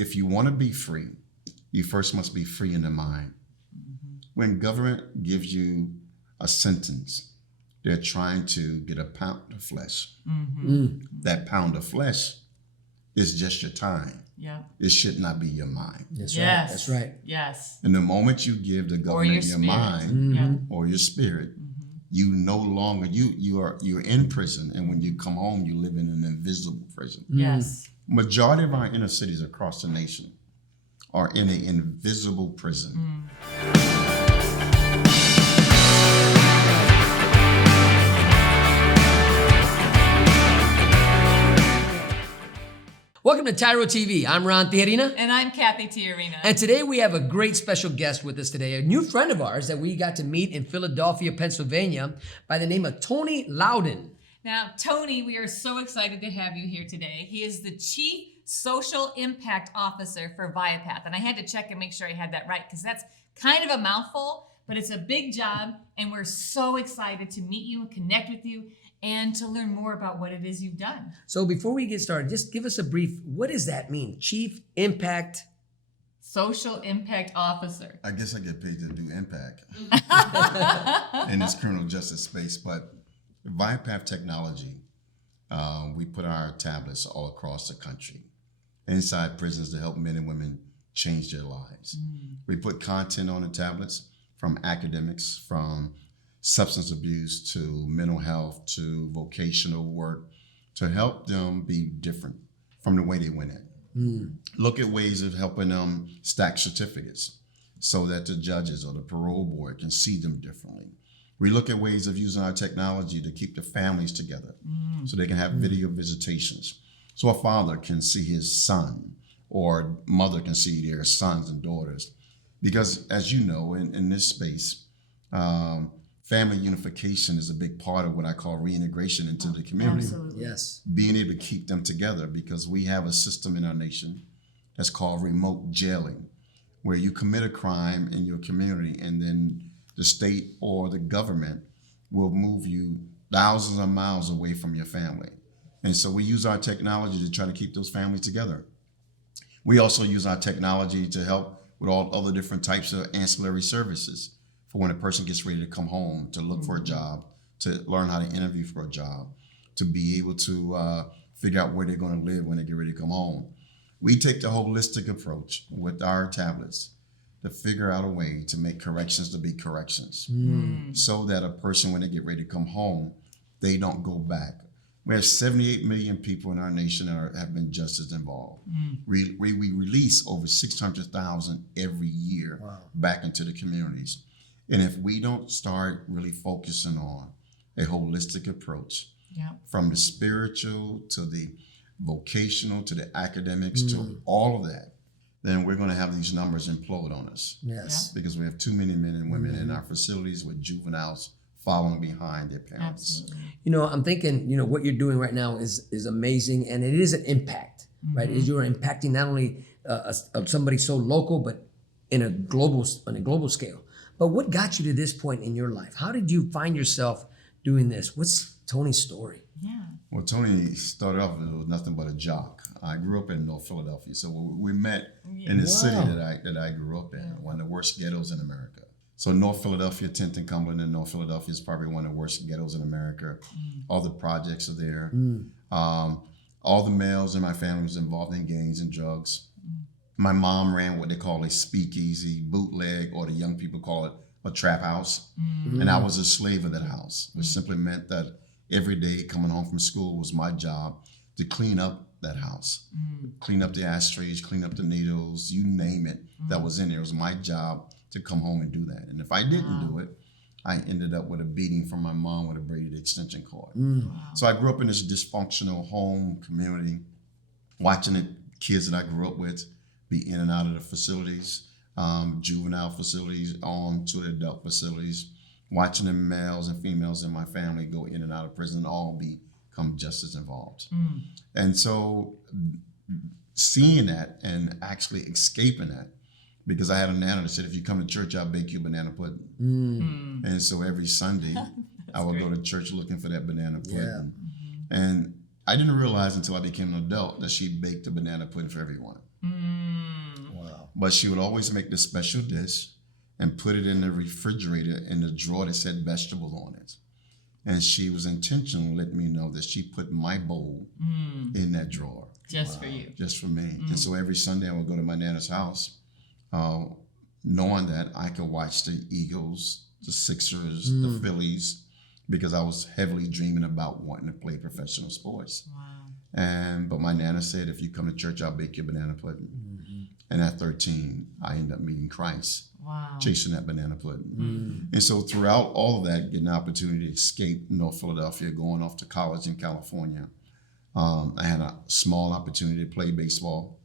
if you want to be free, you first must be free in the mind. When government gives you a sentence, they're trying to get a pound of flesh. That pound of flesh is just your time. Yeah. It should not be your mind. That's Yes. right. That's right. Yes. And the moment you give the government your mind or your spirit, you no longer you're in prison, and when you come home, you live in an invisible prison. Yes. Majority of our inner cities across the nation are in an invisible prison. Welcome to TYRO TV. I'm Ron Tijerina. And I'm Cathy Tijerina. And today we have a great special guest with us today, a new friend of ours that we got to meet in Philadelphia, Pennsylvania, by the name of Tony Lowden. Now, Tony, we are so excited to have you here today. He is the Chief Social Impact Officer for ViaPath. And I had to check and make sure I had that right, because that's kind of a mouthful, but it's a big job. And we're so excited to meet you and connect with you and to learn more about what it is you've done. So before we get started, just give us a brief, what does that mean? Chief Impact Social Impact Officer. I guess I get paid to do impact in this criminal justice space, but ViaPath Technology, we put our tablets all across the country, inside prisons to help men and women change their lives. We put content on the tablets from academics, from substance abuse to mental health to vocational work to help them be different from the way they went in. Look at ways of helping them stack certificates so that the judges or the parole board can see them differently. We look at ways of using our technology to keep the families together so they can have video visitations. So a father can see his son or mother can see their sons and daughters. Because as you know, in this space, family unification is a big part of what I call reintegration into the community. Absolutely. Yes. Being able to keep them together, because we have a system in our nation that's called remote jailing, where you commit a crime in your community and then the state or the government will move you thousands of miles away from your family. And so we use our technology to try to keep those families together. We also use our technology to help with all other different types of ancillary services for when a person gets ready to come home, to look for a job, to learn how to interview for a job, to be able to figure out where they're going to live when they get ready to come home. We take the holistic approach with our tablets to figure out a way to make corrections to be corrections so that a person, when they get ready to come home, they don't go back. We have 78 million people in our nation that have been justice involved. We release over 600,000 every year back into the communities. And if we don't start really focusing on a holistic approach, from the spiritual to the vocational to the academics to all of that, then we're going to have these numbers implode on us. Yes. Because we have too many men and women in our facilities with juveniles following behind their parents. Absolutely. You know, I'm thinking, you know, what you're doing right now is amazing, and it is an impact, right? You're impacting not only somebody so local, but on a global scale. But what got you to this point in your life? How did you find yourself doing this? What's Tony's story? Yeah. Well, Tony started off with nothing but a jock. I grew up in North Philadelphia, so we met in the city that I grew up in, one of the worst ghettos in America. So North Philadelphia, 10th and Cumberland in North Philadelphia is probably one of the worst ghettos in America. All the projects are there. All the males in my family was involved in gangs and drugs. My mom ran what they call a speakeasy, bootleg, or the young people call it a trap house. And I was a slave of that house, which simply meant that every day coming home from school was my job to clean up that house, clean up the ashtrays, clean up the needles, you name it, that was in there. It was my job to come home and do that. And if I didn't do it, I ended up with a beating from my mom with a braided extension cord. So I grew up in this dysfunctional home community, watching the kids that I grew up with be in and out of the facilities, juvenile facilities on to the adult facilities, watching the males and females in my family go in and out of prison, all become justice involved. And so seeing that and actually escaping that, because I had a nana that said, if you come to church, I'll bake you banana pudding. And so every Sunday, I would go to church looking for that banana pudding. And I didn't realize until I became an adult that she baked a banana pudding for everyone. But she would always make the special dish and put it in the refrigerator in the drawer that said vegetables on it. And she was intentional, letting me know that she put my bowl in that drawer. Just for you. Just for me. And so every Sunday I would go to my Nana's house, knowing that I could watch the Eagles, the Sixers, the Phillies, because I was heavily dreaming about wanting to play professional sports. Wow. But my Nana said, if you come to church, I'll bake you banana pudding. And at 13, I ended up meeting Christ. Wow. Chasing that banana pudding. And so throughout all of that, getting an opportunity to escape North Philadelphia, going off to college in California, I had a small opportunity to play baseball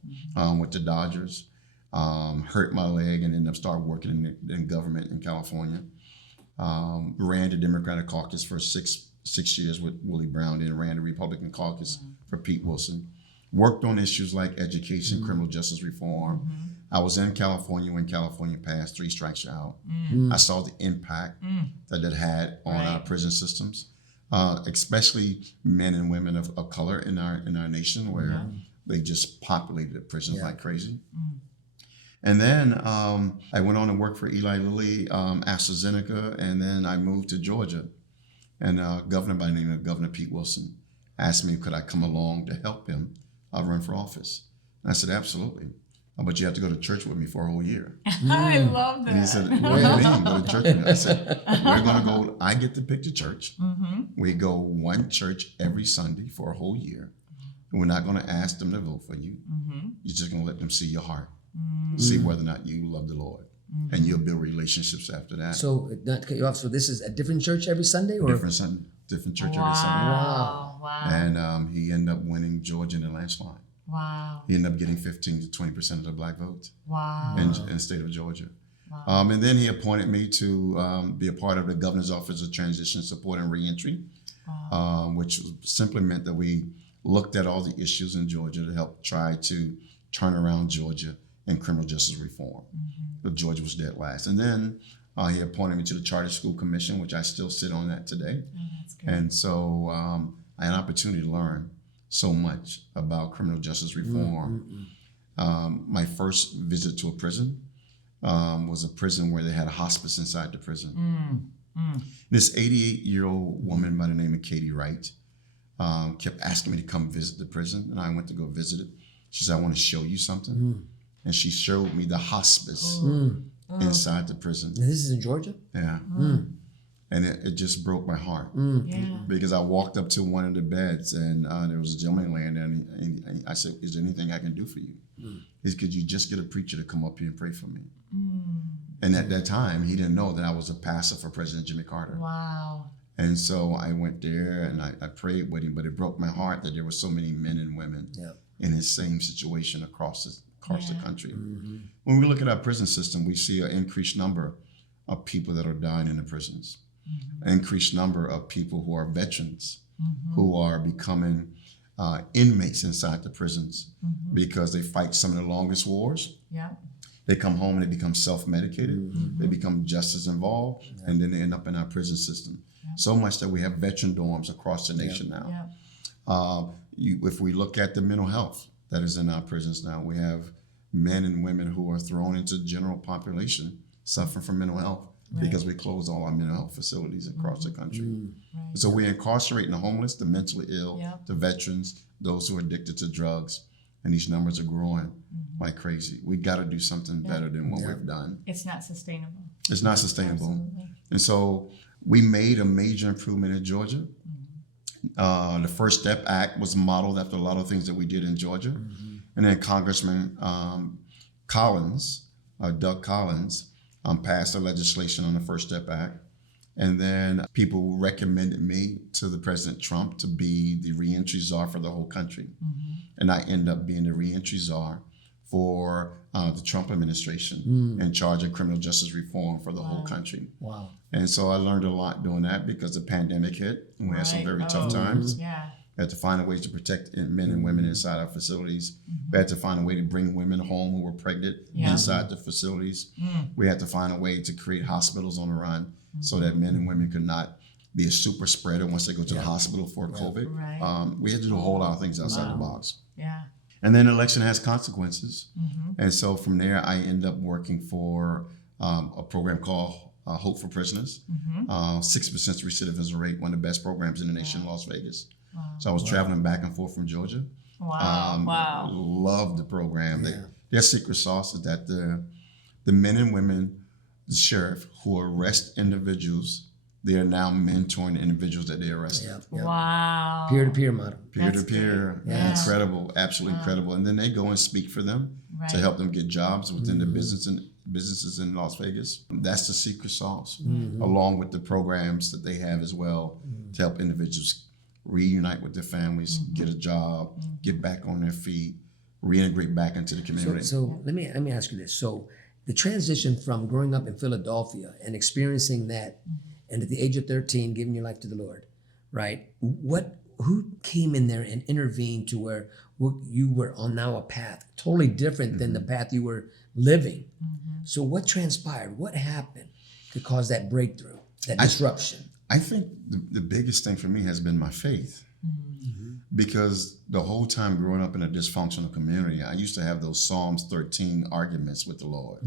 with the Dodgers, hurt my leg and ended up starting working in government in California. Ran the Democratic caucus for six years with Willie Brown, then ran the Republican caucus for Pete Wilson. Worked on issues like education, criminal justice reform. I was in California when California passed 3 Strikes You're Out. I saw the impact that it had on our prison systems, especially men and women of color in our nation, where they just populated the prisons like crazy. And then I went on to work for Eli Lilly, AstraZeneca, and then I moved to Georgia. And a governor by the name of Governor Pete Wilson asked me, could I come along to help him run for office? And I said, absolutely. But you have to go to church with me for a whole year. I love that. And he said, what do you mean, go to church with me? I said, we're going to go, I get to pick the church. We go one church every Sunday for a whole year. And we're not going to ask them to vote for you. You're just going to let them see your heart, see whether or not you love the Lord. And you'll build relationships after that. So, not to cut you off, so this is a different church every Sunday? Or? Different Sunday, different church every Sunday. Wow. And he ended up winning Georgia in the landslide. Wow. He ended up getting 15 to 20% of the black vote in the state of Georgia. Wow. And then he appointed me to be a part of the Governor's Office of Transition Support and Reentry, which simply meant that we looked at all the issues in Georgia to help try to turn around Georgia in criminal justice reform. But Georgia was dead last. And then he appointed me to the Charter School Commission, which I still sit on that today. That's good. And so I had an opportunity to learn so much about criminal justice reform. My first visit to a prison was a prison where they had a hospice inside the prison. This 88-year-old woman by the name of Katie Wright kept asking me to come visit the prison, and I went to go visit it. She said, I want to show you something. And she showed me the hospice inside the prison. And this is in Georgia? Yeah. And it just broke my heart because I walked up to one of the beds and there was a gentleman laying there and I said, is there anything I can do for you? He said, could you just get a preacher to come up here and pray for me? And at that time, he didn't know that I was a pastor for President Jimmy Carter. Wow. And so I went there and I prayed with him, but it broke my heart that there were so many men and women in his same situation across the country. When we look at our prison system, we see an increased number of people that are dying in the prisons. Increased number of people who are veterans who are becoming inmates inside the prisons because they fight some of the longest wars. They come home and they become self-medicated. They become justice involved, and then they end up in our prison system. So much that we have veteran dorms across the nation now. If we look at the mental health that is in our prisons now, we have men and women who are thrown into the general population suffering from mental health. Because we close all our mental health facilities across the country. So we're incarcerating the homeless, the mentally ill, the veterans, those who are addicted to drugs, and these numbers are growing like crazy. We got to do something better than what we've done. It's not sustainable. It's not sustainable. Absolutely. And so we made a major improvement in Georgia. The First Step Act was modeled after a lot of things that we did in Georgia. And then Congressman Doug Collins, passed the legislation on the First Step Act. And then people recommended me to the President Trump to be the Reentry Czar for the whole country. And I ended up being the Reentry Czar for the Trump administration in charge of criminal justice reform for the whole country. Wow. And so I learned a lot doing that because the pandemic hit and we had some very tough times. We had to find a way to protect men and women inside our facilities. We had to find a way to bring women home who were pregnant inside the facilities. We had to find a way to create hospitals on the run so that men and women could not be a super spreader once they go to the hospital for COVID. We had to do a whole lot of things outside the box. And then election has consequences. And so from there, I end up working for a program called Hope for Prisoners. 6% recidivism rate, one of the best programs in the nation in Las Vegas. So I was traveling back and forth from Georgia. Wow. Loved the program. Their secret sauce is that the men and women, the sheriff, who arrest individuals, they are now mentoring individuals that they arrested. Wow. Peer-to-peer model. Peer-to-peer. Incredible. Absolutely incredible. And then they go and speak for them to help them get jobs within the businesses in Las Vegas. That's the secret sauce, along with the programs that they have as well to help individuals reunite with their families, get a job, get back on their feet, reintegrate back into the community. So let me ask you this. So the transition from growing up in Philadelphia and experiencing that, and at the age of 13, giving your life to the Lord, right? Who came in there and intervened to where you were on now a path totally different than the path you were living? So what transpired? What happened to cause that breakthrough, that disruption? I think the biggest thing for me has been my faith. Because the whole time growing up in a dysfunctional community, I used to have those Psalms 13 arguments with the Lord.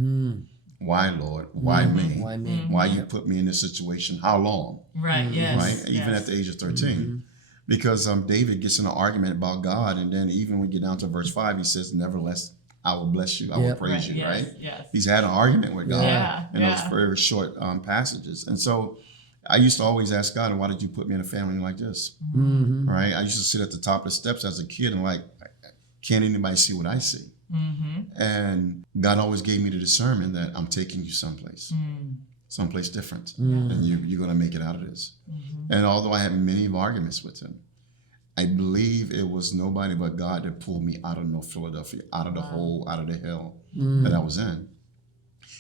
Why, Lord? Why me? Why me? Why you put me in this situation? How long? Right, yes. Right? Even at the age of 13. Because David gets in an argument about God, and then even when we get down to verse 5, he says, nevertheless, I will bless you. I will praise you, right? Yes. He's had an argument with God in those very short passages. And so I used to always ask God, why did you put me in a family like this? Right? I used to sit at the top of the steps as a kid and like, can't anybody see what I see? And God always gave me the discernment that I'm taking you someplace different, and you're going to make it out of this. And although I had many arguments with him, I believe it was nobody but God that pulled me out of North Philadelphia, out of the hole, out of the hell that I was in,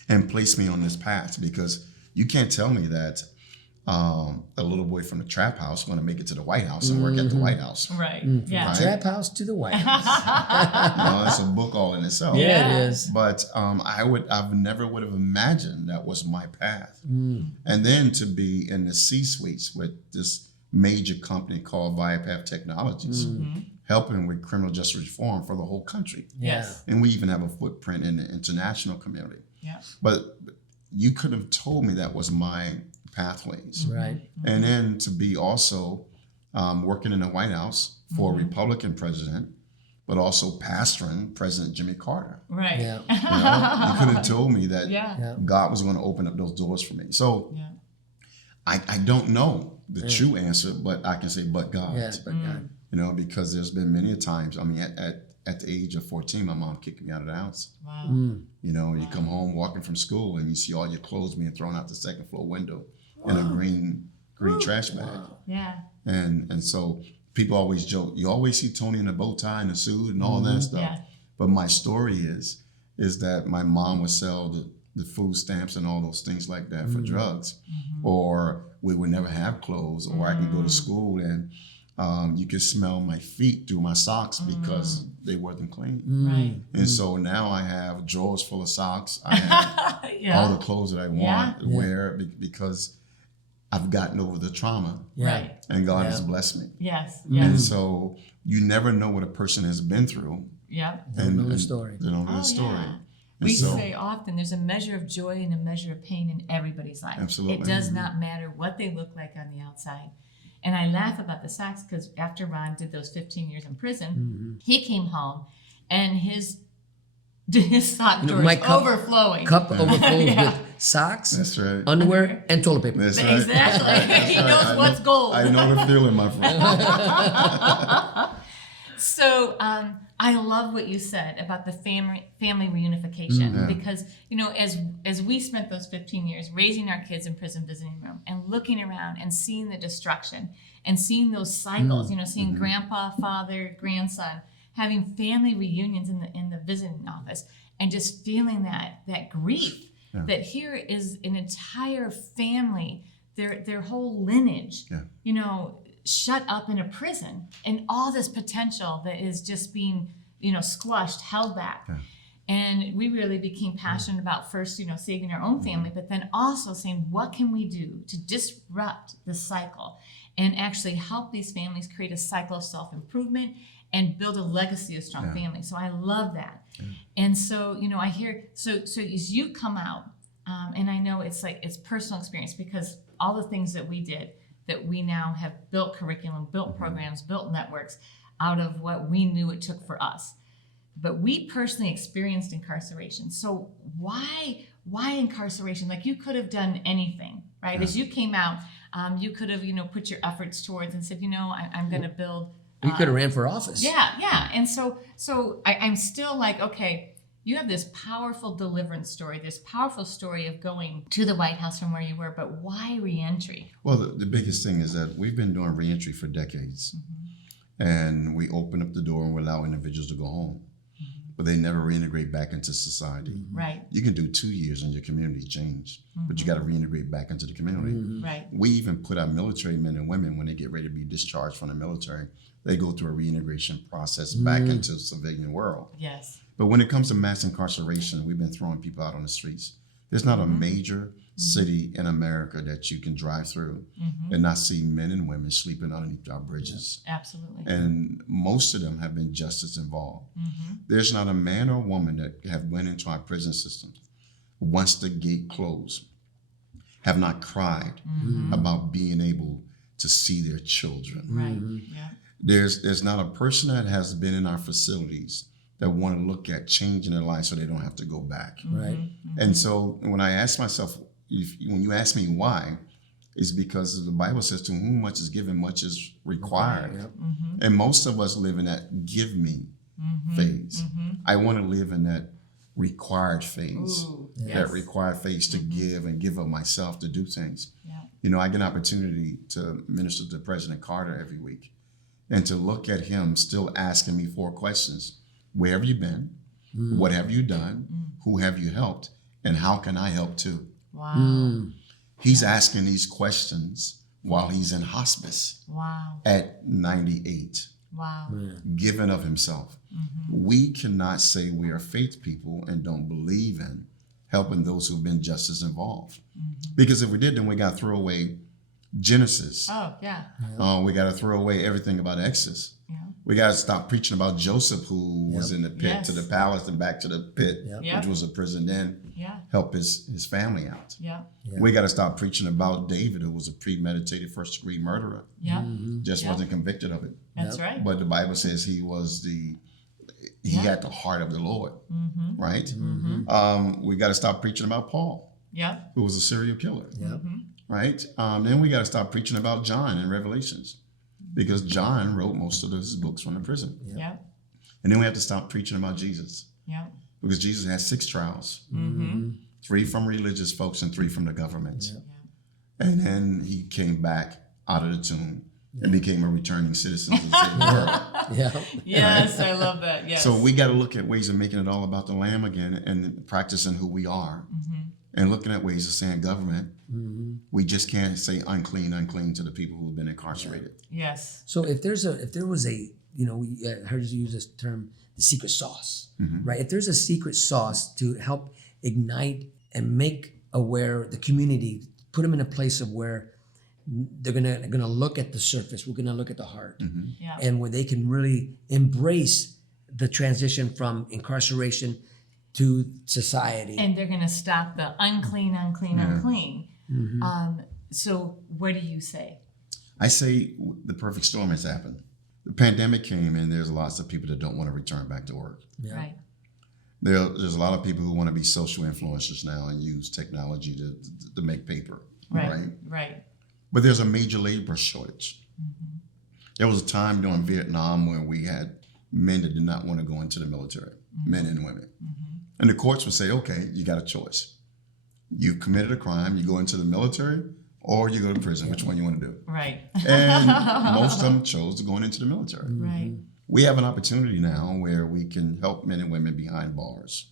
and placed me on this path. Because you can't tell me that a little boy from the trap house going to make it to the White House and work at the White House. Right. Yeah. Right? Trap house to the White House. It's a book all in itself. Yeah, it is. But I've never would have imagined that was my path. And then to be in the C-suites with this major company called ViaPath Technologies, helping with criminal justice reform for the whole country. Yes. And we even have a footprint in the international community. Yeah. But you could have told me that was my pathways. Right. And then to be also working in the White House for a Republican president, but also pastoring President Jimmy Carter. Right. Yeah. You could have told me that God was going to open up those doors for me. So I don't know the true answer, but I can say, but God. Yes, but God. Because there's been many times, I mean, at the age of 14, my mom kicked me out of the house. Wow. You come home walking from school and you see all your clothes being thrown out the second floor window in a green trash bag. Yeah. And so people always joke, you always see Tony in a bow tie and a suit and all that stuff. Yeah. But my story is that my mom would sell the food stamps and all those things like that for drugs. Or we would never have clothes, or I can go to school and you could smell my feet through my socks because they wasn't clean. Right. And so now I have drawers full of socks. I have all the clothes that I want to wear because I've gotten over the trauma. Right. And God has blessed me. Yes. And so you never know what a person has been through. Yeah. They don't know the story. They don't know the story. Yeah. And We so, say often there's a measure of joy and a measure of pain in everybody's life. Absolutely. It does not matter what they look like on the outside. And I laugh about the socks because after Ron did those 15 years in prison, he came home and his sock drawer is overflowing. Cup overflows with socks, that's right. underwear, and toilet paper. That's right. Exactly. That's He right. knows what's gold. I know the feeling, my friend. So I love what you said about the family reunification because as we spent those 15 years raising our kids in prison visiting room and looking around and seeing the destruction and seeing those cycles, seeing grandpa, father, grandson having family reunions in the visiting office and just feeling that grief that here is an entire family, their whole lineage, shut up in a prison and all this potential that is just being, squashed, held back. Yeah. And we really became passionate about first, saving our own family, but then also saying, what can we do to disrupt the cycle and actually help these families create a cycle of self-improvement and build a legacy of strong family. So I love that. And so, I hear, so as you come out, and I know it's personal experience, because all the things that we did, that we now have built curriculum, built programs, built networks out of what we knew it took for us. But we personally experienced incarceration. So why incarceration? Like, you could have done anything, right? As you came out, you could have, put your efforts towards and said, I'm going to build. You could have ran for office. Yeah. And so I'm still like, okay, you have this powerful deliverance story, this powerful story of going to the White House from where you were, but why reentry? Well, the biggest thing is that we've been doing reentry for decades. And we open up the door and we allow individuals to go home. But they never reintegrate back into society. Right. You can do 2 years and your community change, but you got to reintegrate back into the community. Right. We even put our military men and women, when they get ready to be discharged from the military, they go through a reintegration process back into the civilian world. Yes. But when it comes to mass incarceration, we've been throwing people out on the streets. There's not a major city in America that you can drive through and not see men and women sleeping underneath our bridges. Absolutely. And most of them have been justice involved. There's not a man or woman that have went into our prison system once the gate closed, have not cried about being able to see their children. Right. Yeah. There's not a person that has been in our facilities that want to look at changing their life so they don't have to go back. Right. And so when I ask myself, when you ask me why, it's because the Bible says to whom much is given, much is required. Yep. And most of us live in that give me phase. I want to live in that required phase. Ooh, That yes. required phase to give and give of myself to do things. Yeah. I get an opportunity to minister to President Carter every week and to look at him still asking me 4 questions. Where have you been? What have you done? Who have you helped? And how can I help too? Wow. He's asking these questions while he's in hospice Wow. at 98, Wow. giving of himself. We cannot say we are faith people and don't believe in helping those who've been justice involved. Because if we did, then we got to throw away Genesis. Oh, yeah. We got to throw away everything about Exodus. Yeah. We got to stop preaching about Joseph, who was in the pit to the palace and back to the pit, Yep. which was a prison, then Yeah. help his family out. Yeah. We got to stop preaching about David, who was a premeditated first-degree murderer, Yeah. just Yep. wasn't convicted of it. That's right. But the Bible says he had the heart of the Lord, right? We got to stop preaching about Paul, Yeah. who was a serial killer, Yep. right? Then we got to stop preaching about John in Revelations, because John wrote most of his books from the prison. Yeah. And then we have to stop preaching about Jesus, Yeah. because Jesus had 6 trials, 3 from religious folks and 3 from the government. And then he came back out of the tomb and became a returning citizen to save the world. Yeah. Yes, I love that. Yes. So we got to look at ways of making it all about the Lamb again and practicing who we are and looking at ways of saying government. We just can't say unclean to the people who have been incarcerated. Yes. So if there was a, we heard you use this term, the secret sauce, right? If there's a secret sauce to help ignite and make aware the community, put them in a place of where they're gonna look at the surface, we're gonna look at the heart, Yeah. and where they can really embrace the transition from incarceration to society. And they're going to stop the unclean. So what do you say? I say the perfect storm has happened. The pandemic came and there's lots of people that don't want to return back to work. Yeah. Right. There's a lot of people who want to be social influencers now and use technology to make paper, right? Right. But there's a major labor shortage. There was a time during Vietnam where we had men that did not want to go into the military, men and women. And the courts would say, okay, you got a choice. You committed a crime, you go into the military, or you go to prison. Which one you want to do? Right. And most of them chose to go into the military. Right. We have an opportunity now where we can help men and women behind bars,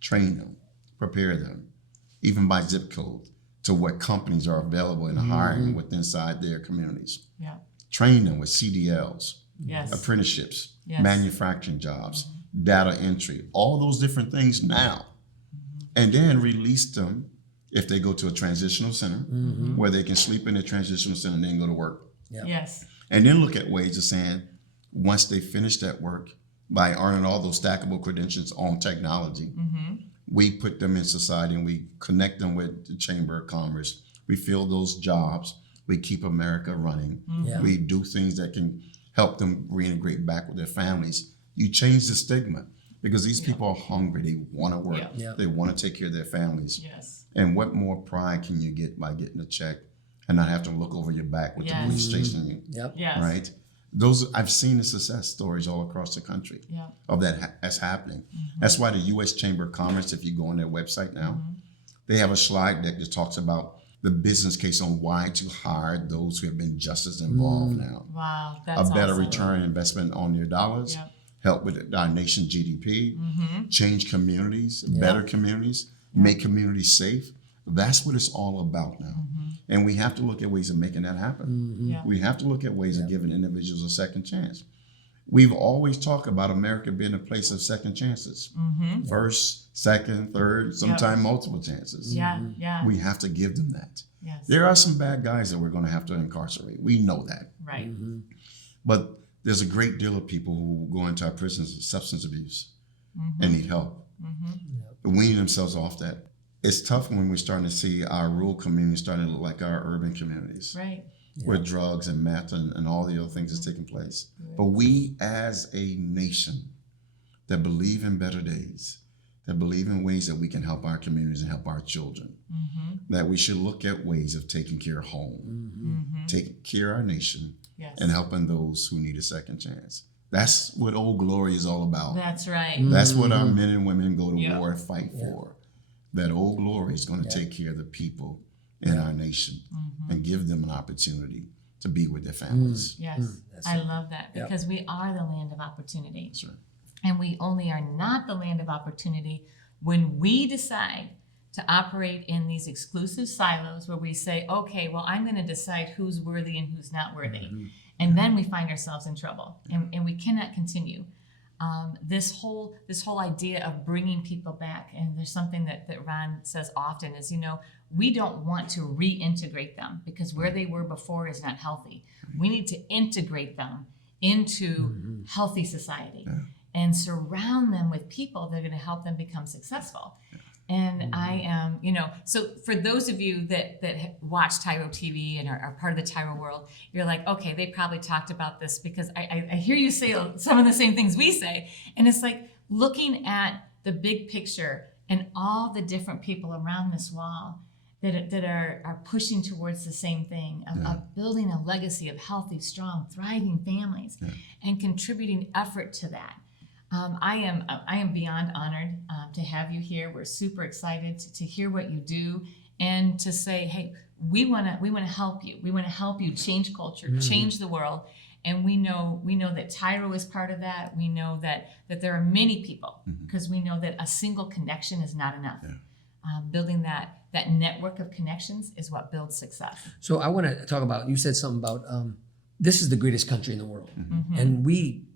train them, prepare them, even by zip code, to what companies are available in hiring with inside their communities. Yeah. Train them with CDLs, Yes. apprenticeships, Yes. manufacturing jobs, data entry, all those different things now. And then release them if they go to a transitional center where they can sleep in a transitional center and then go to work. Yeah. Yes. And then look at ways of saying, once they finish that work, by earning all those stackable credentials on technology, we put them in society and we connect them with the Chamber of Commerce. We fill those jobs. We keep America running. Yeah. We do things that can help them reintegrate back with their families. You change the stigma because these people are hungry. They want to work. Yeah. They want to take care of their families. Yes. And what more pride can you get by getting a check and not have to look over your back with the police chasing you? Yep. Yes. Right? I've seen the success stories all across the country of that's happening. That's why the U.S. Chamber of Commerce, if you go on their website now, they have a slide deck that talks about the business case on why to hire those who have been just as involved now. Wow, that's a better awesome. return on investment on your dollars, help with our nation's GDP, change communities, better communities, make communities safe. That's what it's all about now. And we have to look at ways of making that happen. We have to look at ways of giving individuals a second chance. We've always talked about America being a place of second chances. First, second, third, sometimes multiple chances. We have to give them that. Yes. There are some bad guys that we're going to have to incarcerate. We know that. Right. But there's a great deal of people who go into our prisons with substance abuse and need help. Weaning themselves off that. It's tough when we're starting to see our rural communities starting to look like our urban communities. Right. With drugs and meth and all the other things that's taking place. But we as a nation that believe in better days, that believe in ways that we can help our communities and help our children, that we should look at ways of taking care of home, taking care of our nation, and helping those who need a second chance. That's what Old Glory is all about. That's right. That's what our men and women go to war and fight for. That Old Glory is going to take care of the people in our nation and give them an opportunity to be with their families. Yes, I love that because we are the land of opportunity. That's right. And we only are not the land of opportunity when we decide to operate in these exclusive silos where we say, okay, well, I'm going to decide who's worthy and who's not worthy. And then we find ourselves in trouble and we cannot continue. This whole idea of bringing people back, and there's something that Ron says often is, we don't want to reintegrate them because where they were before is not healthy. We need to integrate them into healthy society and surround them with people that are going to help them become successful. And I am, so for those of you that watch TYRO TV and are part of the TYRO world, you're like, okay, they probably talked about this because I hear you say some of the same things we say. And it's like looking at the big picture and all the different people around this wall that are pushing towards the same thing of building a legacy of healthy, strong, thriving families and contributing effort to that. I am beyond honored to have you here. We're super excited to hear what you do and to say, hey, we want to help you. We want to help you change culture, change the world. And we know that TYRO is part of that. We know that there are many people because we know that a single connection is not enough. Building that network of connections is what builds success. So I want to talk about, you said something about this is the greatest country in the world. And we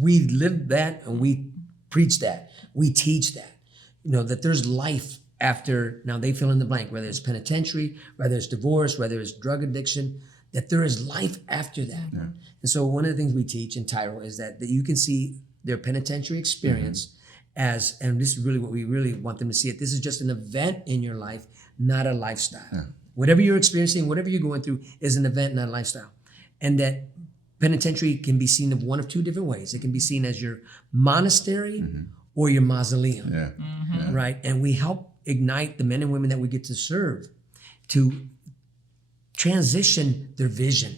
live that and we preach that. We teach that, that there's life after, now they fill in the blank, whether it's penitentiary, whether it's divorce, whether it's drug addiction, that there is life after that. And so one of the things we teach in TYRO is that you can see their penitentiary experience as, and this is really what we really want them to see it, this is just an event in your life, not a lifestyle. Whatever you're experiencing, whatever you're going through is an event, not a lifestyle. And that penitentiary can be seen of one of two different ways. It can be seen as your monastery or your mausoleum, right? And we help ignite the men and women that we get to serve to transition their vision,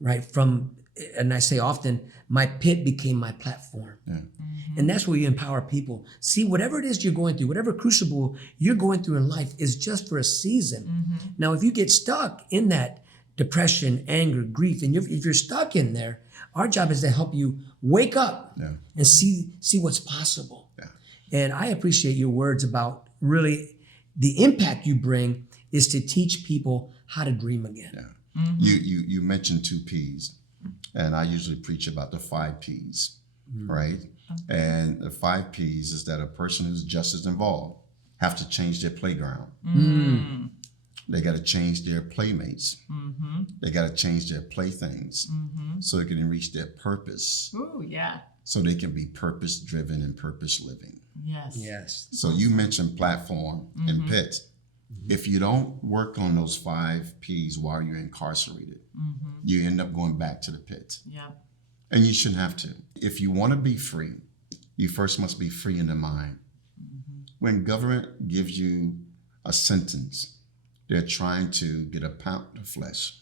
right? From, and I say often, my pit became my platform. And that's where you empower people. See, whatever it is you're going through, whatever crucible you're going through in life is just for a season. Now, if you get stuck in that depression, anger, grief, and if you're stuck in there, our job is to help you wake up and see what's possible. And I appreciate your words about really the impact you bring is to teach people how to dream again. You mentioned 2 P's, and I usually preach about the 5 P's, right? And the 5 P's is that a person who's just as involved have to change their playground. They got to change their playmates. They got to change their playthings so they can reach their purpose. Ooh, yeah. So they can be purpose driven and purpose living. Yes. Yes. So you mentioned platform and pit. If you don't work on those 5 P's while you're incarcerated, you end up going back to the pit. Yeah. And you shouldn't have to. If you want to be free, you first must be free in the mind. When government gives you a sentence, they're trying to get a pound of flesh.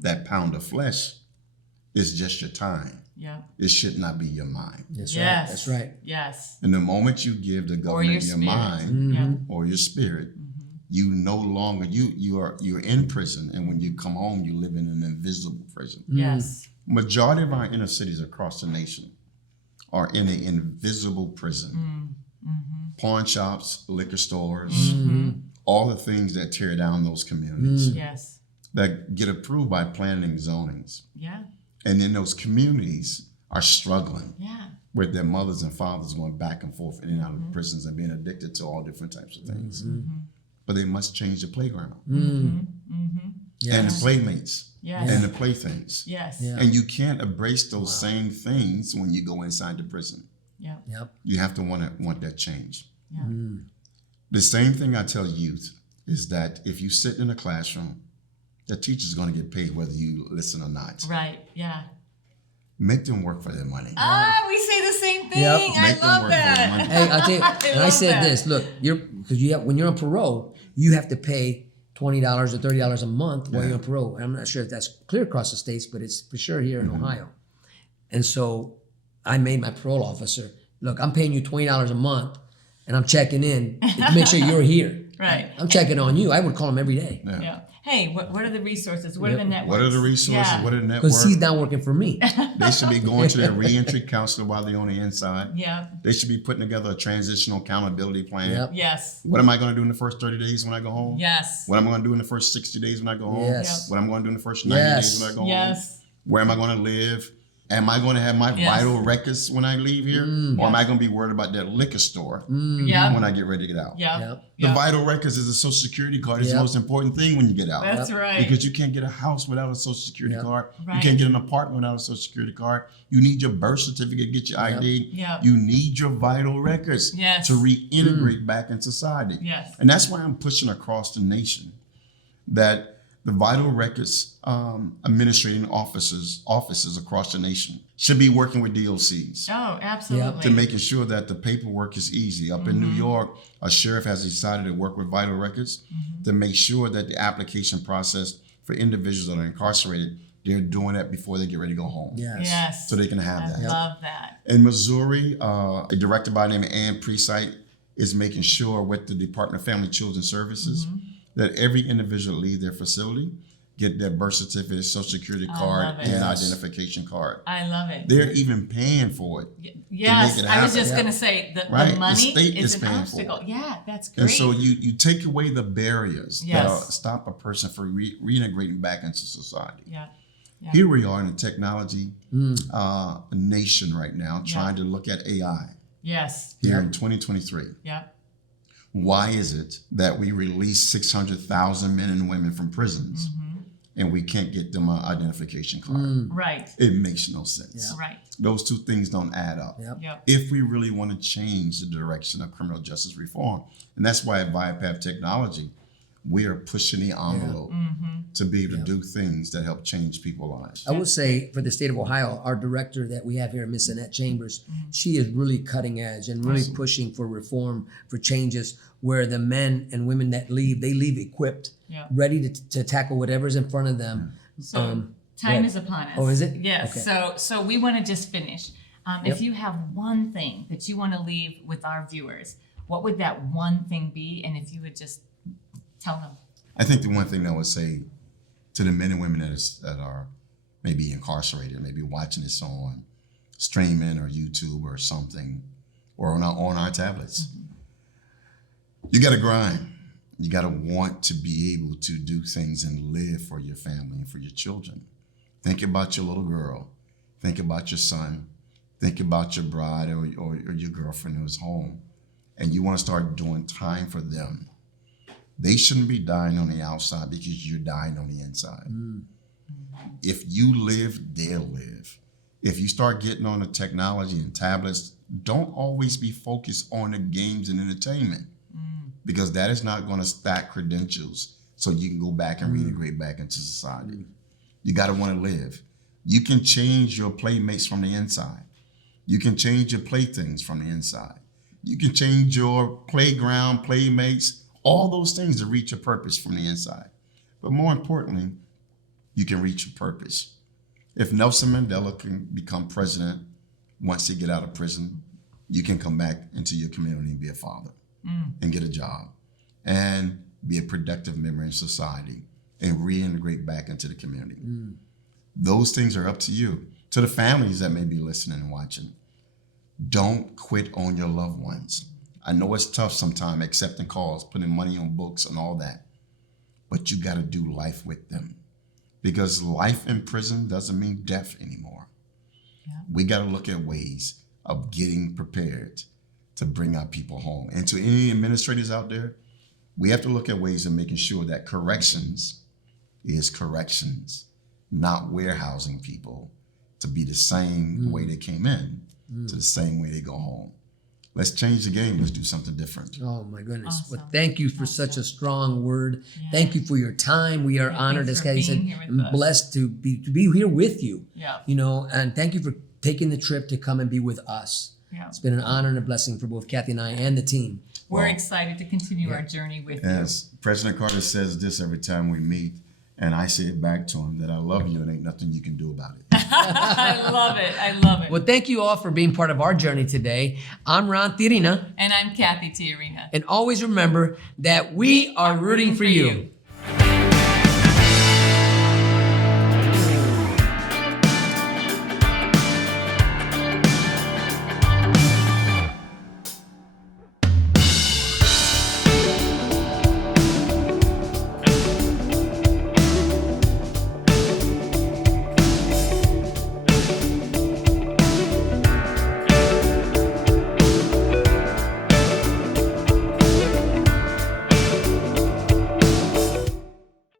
That pound of flesh is just your time. Yeah. It should not be your mind. That's Yes. right. That's right. Yes. And the moment you give the government your spirit. mind Yeah. or your spirit, you no longer you're in prison, and when you come home, you live in an invisible prison. Yes. Majority of our inner cities across the nation are in an invisible prison. Pawn shops, liquor stores, all the things that tear down those communities Yes. that get approved by planning and zonings. Yeah. And then those communities are struggling Yeah. with their mothers and fathers going back and forth in and out of prisons and being addicted to all different types of things. But they must change the playground and the playmates Yes. and the playthings. Yes. Yeah. And you can't embrace those same things when you go inside the prison. Yeah. Yep. You have to want that change. Yeah. The same thing I tell youth is that if you sit in a classroom, the teacher's going to get paid whether you listen or not. Right. Yeah. Make them work for their money. Ah, we say the same thing. Yep. I Make them love work for their that. money. Hey, I tell you, and I love said that. this. Look, when you're on parole, you have to pay $20 or $30 a month while you're on parole. And I'm not sure if that's clear across the states, but it's for sure here in Ohio. And so I made my parole officer, look, I'm paying you $20 a month, and I'm checking in to make sure you're here. Right. I'm checking on you. I would call him every day Yeah. Yeah. Hey, what are the resources? What are the networks? What are the resources? Yeah. What are the networks? because he's not working for me. They should be going to their reentry counselor while they're on the inside. Yeah. They should be putting together a transitional accountability plan. Yep. Yes. What am I going to do in the first 30 days when I go home? Yes. What am I going to do in the first 60 days when I go home? Yes. What am I going to do in the first 90 Yes. days when I go home? Yes. Where am I going to live? Am I going to have my Yes. vital records when I leave here? Or am I going to be worried about that liquor store Yeah. when I get ready to get out? Yeah. Yep. The Yeah. vital records is a social security card. It's Yep. the most important thing when you get out. That's right. Because you can't get a house without a social security Yep. card. You Right. can't get an apartment without a social security card. You need your birth certificate, get your ID. Yep. You need your vital records Yes. to reintegrate back in society. Yes. And that's why I'm pushing across the nation that the vital records administrating offices across the nation should be working with DOCs Oh, absolutely. to making sure that the paperwork is easy. Up in New York, a sheriff has decided to work with vital records to make sure that the application process for individuals that are incarcerated, they're doing that before they get ready to go home. Yes. Yes. So they can have I that. love that. In Missouri, a director by the name of Ann Presite is making sure with the Department of Family Children Services that every individual leave their facility get their birth certificate, social security card, love it. and Yes. identification card. I love it. They're even paying for it. Yes, it I was happen. just Yeah. going to say the Right. The money state is is an paying for obstacle. it. Yeah, that's great. And so you take away the barriers Yes. that stop a person from reintegrating back into society. yeah. Yeah. Here we are in a technology nation right now trying to look at AI Yes. here in 2023. Yeah. Why is it that we release 600,000 men and women from prisons and we can't get them an identification card? Right. It makes no sense. Right. Those two things don't add up. Yep. Yep. If we really want to change the direction of criminal justice reform. And that's why at ViaPath Technology, we are pushing the envelope to be able to do things that help change people's lives. I would say for the state of Ohio, our director that we have here, Miss Annette Chambers, she is really cutting edge and really pushing for reform, for changes where the men and women that leave, they leave equipped, Yeah. ready to tackle whatever's in front of them. So time right. is upon us. Oh, is it? Yes. Okay. So we want to just finish. If you have one thing that you want to leave with our viewers, what would that one thing be? And if you would just tell them. I think the one thing I would say to the men and women that are maybe incarcerated, maybe watching this on streaming or YouTube or something, or on our tablets, you got to grind. You got to want to be able to do things and live for your family and for your children. Think about your little girl. Think about your son. Think about your bride or your girlfriend who's home. And you want to start doing time for them. They shouldn't be dying on the outside because you're dying on the inside. If you live, they'll live. If you start getting on the technology and tablets, don't always be focused on the games and entertainment, because that is not going to stack credentials so you can go back and reintegrate back into society. You got to want to live. You can change your playmates from the inside. You can change your playthings from the inside. You can change your playground, playmates, all those things to reach your purpose from the inside. But more importantly, you can reach your purpose. If Nelson Mandela can become president once he get out of prison, you can come back into your community and be a father and get a job and be a productive member in society and reintegrate back into the community. Those things are up to you. To the families that may be listening and watching, don't quit on your loved ones. I know it's tough sometimes accepting calls, putting money on books and all that, but you got to do life with them, because life in prison doesn't mean death anymore. We got to look at ways of getting prepared to bring our people home. And to any administrators out there, we have to look at ways of making sure that corrections is corrections, not warehousing people to be the same way they came in, to the same way they go home. Let's change the game. Let's do something different. Oh my goodness. Awesome. Well, thank you for such a strong word. Thank you for your time. We are honored, as Cathy said, and blessed to be here with you. You know, and thank you for taking the trip to come and be with us. It's been an honor and a blessing for both Cathy and I and the team. We're excited to continue our journey with you. As President Carter says this every time we meet, and I say it back to him, that I love you and ain't nothing you can do about it. I love it. I love it. Well, thank you all for being part of our journey today. I'm Ron Tijerina. And I'm Cathy Tijerina. And always remember that we are rooting for you.